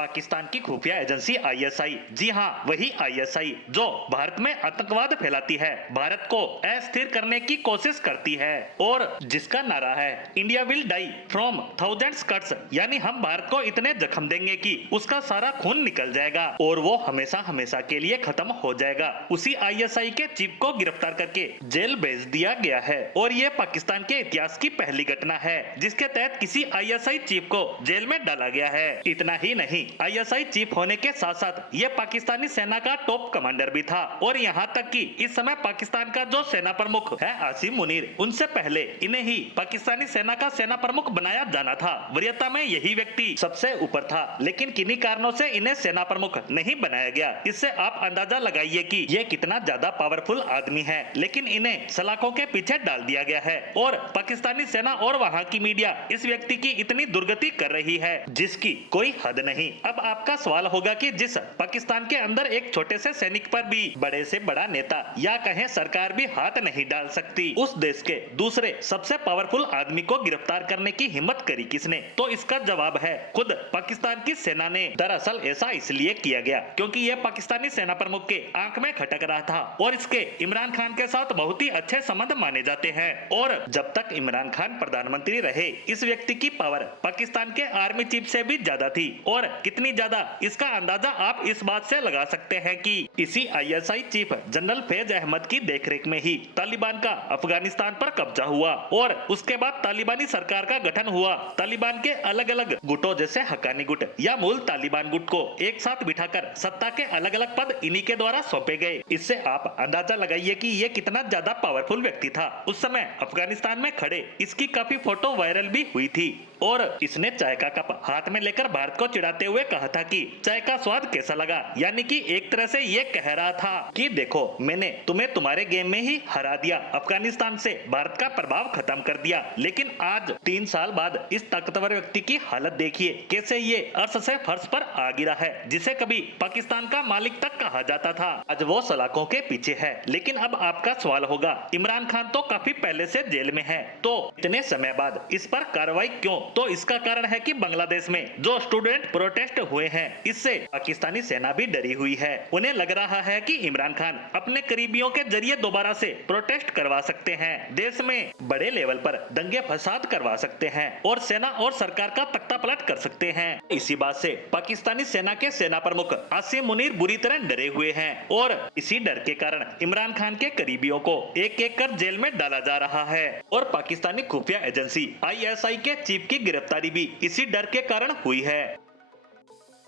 पाकिस्तान की खुफिया agency ISI, जी हां, वही आईएसआई जो भारत में आतंकवाद फैलाती है, भारत को अस्थिर करने की कोशिश करती है और जिसका नारा है India will die from thousands cuts, यानी हम भारत को इतने जख्म देंगे कि उसका सारा खून निकल जाएगा और वो हमेशा हमेशा के लिए खत्म हो जाएगा। उसी आईएसआई के चीफ को गिरफ्तार करके जेल भेज दिया गया है और ये पाकिस्तान के इतिहास की पहली घटना है जिसके तहत किसी आईएसआई चीफ को जेल में डाला गया है। इतना ही नहीं, आईएसआई चीफ होने के साथ साथ ये पाकिस्तानी सेना का टॉप कमांडर भी था और यहाँ तक कि इस समय पाकिस्तान का जो सेना प्रमुख है आसिम मुनीर, उनसे पहले इन्हें ही पाकिस्तानी सेना का सेना प्रमुख बनाया जाना था। वरीयता में यही व्यक्ति सबसे ऊपर था, लेकिन किन्हीं कारणों से इन्हें सेना प्रमुख नहीं बनाया गया। इससे आप अंदाजा लगाइए कि ये कितना ज्यादा पावरफुल आदमी है, लेकिन इन्हें सलाखों के पीछे डाल दिया गया है और पाकिस्तानी सेना और वहाँ की मीडिया इस व्यक्ति की इतनी दुर्गति कर रही है जिसकी कोई हद नहीं। अब आपका सवाल होगा कि जिस पाकिस्तान के अंदर एक छोटे से सैनिक पर भी बड़े से बड़ा नेता या कहें सरकार भी हाथ नहीं डाल सकती, उस देश के दूसरे सबसे पावरफुल आदमी को गिरफ्तार करने की हिम्मत करी किसने? तो इसका जवाब है खुद पाकिस्तान की सेना ने। दरअसल ऐसा इसलिए किया गया क्योंकि यह पाकिस्तानी सेना प्रमुख के आंख में खटक रहा था और इसके इमरान खान के साथ बहुत ही अच्छे संबंध माने जाते हैं और जब तक इमरान खान प्रधानमंत्री रहे इस व्यक्ति की पावर पाकिस्तान के आर्मी चीफ से भी ज्यादा थी और कितनी ज्यादा इसका अंदाजा आप इस बात से लगा सकते हैं कि इसी ISI chief general Faiz Ahmed की देखरेख में ही तालिबान का अफगानिस्तान पर कब्जा हुआ और उसके बाद तालिबानी सरकार का गठन हुआ। तालिबान के अलग अलग गुटों जैसे हक्कानी गुट या मूल तालिबान गुट को एक साथ बिठाकर सत्ता के अलग अलग पद इन्हीं के द्वारा सौंपे गए। इससे आप अंदाजा लगाइए कि ये कितना ज्यादा पावरफुल व्यक्ति था। उस समय अफगानिस्तान में खड़े इसकी काफी फोटो वायरल भी हुई थी और इसने चाय का कप हाथ में लेकर भारत को चिढ़ाते हुए कहा था कि चाय का स्वाद कैसा लगा, यानी कि एक तरह से ये कह रहा था कि देखो मैंने तुम्हें तुम्हारे गेम में ही हरा दिया, अफगानिस्तान से भारत का प्रभाव खत्म कर दिया, लेकिन आज 3 साल बाद इस ताकतवर व्यक्ति की हालत देखिए कैसे ये अर्श से फर्श पर आ गिरा है। जिसे कभी पाकिस्तान का मालिक तक कहा जाता था, आज वो सलाखों के पीछे है। लेकिन अब आपका सवाल होगा इमरान खान तो काफी पहले से जेल में है, तो इतने समय बाद इस पर कार्रवाई क्यों? तो इसका कारण है कि बांग्लादेश में जो स्टूडेंट प्रोटेस्ट हुए हैं इससे पाकिस्तानी सेना भी डरी हुई है। उन्हें लग रहा है कि इमरान खान अपने करीबियों के जरिए दोबारा से प्रोटेस्ट करवा सकते हैं, देश में बड़े लेवल पर दंगे फसाद करवा सकते हैं और सेना और सरकार का तख्ता पलट कर सकते हैं। इसी बात से पाकिस्तानी सेना के सेना प्रमुख आसिम मुनीर बुरी तरह डरे हुए हैं और इसी डर के कारण इमरान खान के करीबियों को एक एक कर जेल में डाला जा रहा है और पाकिस्तानी खुफिया एजेंसी आईएसआई के चीफ की गिरफ्तारी भी इसी डर के कारण हुई है।